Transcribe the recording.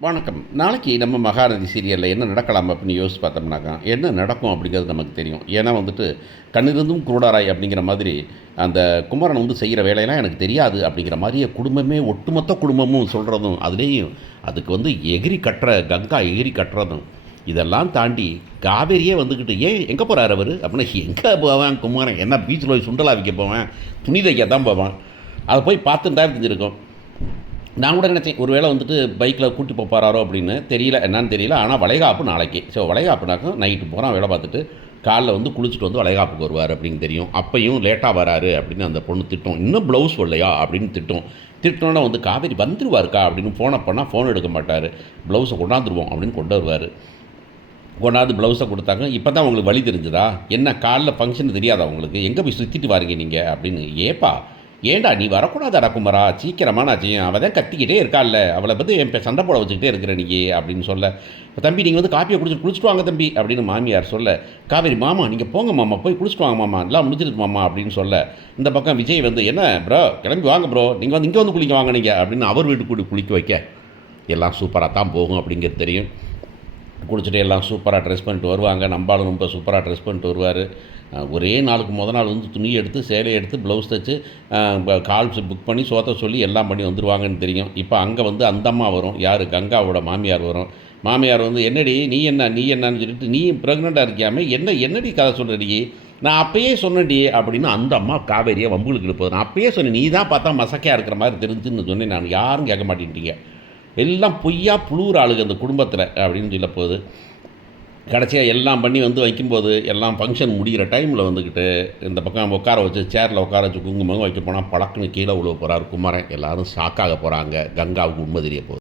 வணக்கம். நாளைக்கு நம்ம மகாநதி சீரியல்ல என்ன நடக்கலாம் அப்படின்னு யோசிச்சு பார்த்தோம்னாக்கா, என்ன நடக்கும் அப்படிங்கிறது நமக்கு தெரியும். ஏன்னா வந்துட்டு, "கண்ணிருந்தும் குருடராய்" அப்படிங்கிற மாதிரி, அந்த குமரன் வந்து செய்கிற வேலையெல்லாம் எனக்கு தெரியாது அப்படிங்கிற மாரியே குடும்பமே ஒட்டுமொத்த குடும்பமும் சொல்றதும், அதுலேயும் அதுக்கு வந்து எகிறி கட்டுற கங்கா எகிறி கட்டுறதும், இதெல்லாம் தாண்டி காவேரியே வந்துக்கிட்டு, "ஏன் எங்கே போறாரு அவரு?" அப்படின்னா, "எங்கே போவான் குமரன்? என்ன பீச்சில் போய் சுண்டலா விற்க போவான்? துணி தைக்க தான் போவான்." அதை போய் பார்த்துருந்தா தெரிஞ்சிருக்கும். நான் கூட நினச்சேன், ஒரு வேளை வந்துட்டு பைக்கில் கூட்டி போறாரோ அப்படின்னு. தெரியல, என்னன்னு தெரியல. ஆனால் வளைகாப்பு நாளைக்கு. ஸோ வளைகாப்புனாக்கா நைட்டு பூரா வேலை பார்த்துட்டு, காலைல வந்து குளிச்சுட்டு வந்து வளைகாப்புக்கு வருவார் அப்படின்னு தெரியும். அப்பயும் லேட்டாக வராரு அப்படின்னு அந்த பொண்ணு திட்டும். "இன்னும் ப்ளவுஸ் வரலையா?" அப்படின்னு திட்டும். திட்டினோன்னே வந்து, "காவேரி வந்துருவாருக்கா" அப்படின்னு ஃபோனை பண்ணால் ஃபோன் எடுக்க மாட்டார். "ப்ளவுஸை கொண்டாந்துருவோம்" அப்படின்னு கொண்டு வருவார். கொண்டாந்து ப்ளவுஸை கொடுத்தாங்க. "இப்போ தான் உங்களுக்கு வழி தெரிஞ்சுதா? என்ன காலைல ஃபங்க்ஷன் தெரியாதா உங்களுக்கு? எங்கே போய் சுற்றிட்டு வாரீங்க நீங்கள்?" அப்படின்னு. "ஏப்பா, ஏன்டா நீ வரக்கூடாதாடா குமரா? சீக்கிரமா நான் செய்யும். அவள் தான் கத்திக்கிட்டே இருக்காள்ல, அவளை பற்றி என் சண்டை போட வச்சுக்கிட்டே இருக்கிற நீ" அப்படின்னு சொல்ல, "தம்பி நீங்கள் வந்து காப்பியை குடிச்சிட்டு குளிச்சுட்டு வாங்க தம்பி" அப்படின்னு மாமியார் சொல்ல, "காவேரி மாமா நீங்கள் போங்க மாமா, போய் குளிச்சுட்டு வாங்க மாமா, எல்லாம் முடிஞ்சிருக்கு மாமா" அப்படின்னு சொல்ல, இந்த பக்கம் விஜய் வந்து, "என்ன ப்ரோ, கிளம்பி வாங்க ப்ரோ, நீங்கள் வந்து இங்கே வந்து குளிக்க வாங்க நீங்கள்" அப்படின்னு அவர் வீட்டுக்கு கூட்டி குளிக்க வைக்க, எல்லாம் சூப்பராக தான் போகும் அப்படிங்கிறது தெரியும். குளிச்சுட்டு எல்லாம் சூப்பராக ட்ரெஸ் பண்ணிட்டு வருவாங்க. நம்பாலும் ரொம்ப சூப்பராக ட்ரெஸ் பண்ணிட்டு வருவார். ஒரே நாளுக்கு நாள் வந்து துணி எடுத்து, சேலையை எடுத்து, ப்ளவுஸ் தைச்சு, கால்ஸ் புக் பண்ணி, சோத்த சொல்லி எல்லாம் பண்ணி வந்துருவாங்கன்னு தெரியும். இப்போ அங்கே வந்து அந்த அம்மா வரும். யார்? கங்காவோட மாமியார் வரும். மாமியார் வந்து, "என்னடி நீ என்ன நீ என்னன்னு சொல்லிட்டு, நீ ப்ரெக்னெண்ட்டாக இருக்கியாமே, என்னடி கதை சொல்கிறடி? நான் அப்பயே சொன்னேன்டி" அப்படின்னு அந்த அம்மா காவேரியை வம்புகளுக்கு இழுப்பது. "நான் அப்பயே சொன்னேன், நீ தான் பார்த்தா மசக்கையாக இருக்கிற மாதிரி தெரிஞ்சுன்னு சொன்னேன் நான், யாரும் கேட்க மாட்டேன்ட்டீங்க. எல்லாம் பொய்யா புழுவுற ஆளுங்க அந்த குடும்பத்தில்" அப்படின்னு சொல்ல போகுது. கடைசியாக எல்லாம் பண்ணி வந்து வைக்கும்போது, எல்லாம் ஃபங்க்ஷன் முடிகிற டைமில் வந்துக்கிட்டு, இந்த பக்கம் உட்கார வச்சு, சேரில் உட்கார வச்சு குங்குமம் வைக்க போனால், படக்குன்னு கீழே விழுவ போகிறார் குமரன். எல்லோரும் ஷாக்காக போகிறாங்க. கங்காவுக்கு உண்மை தெரிய போகுது.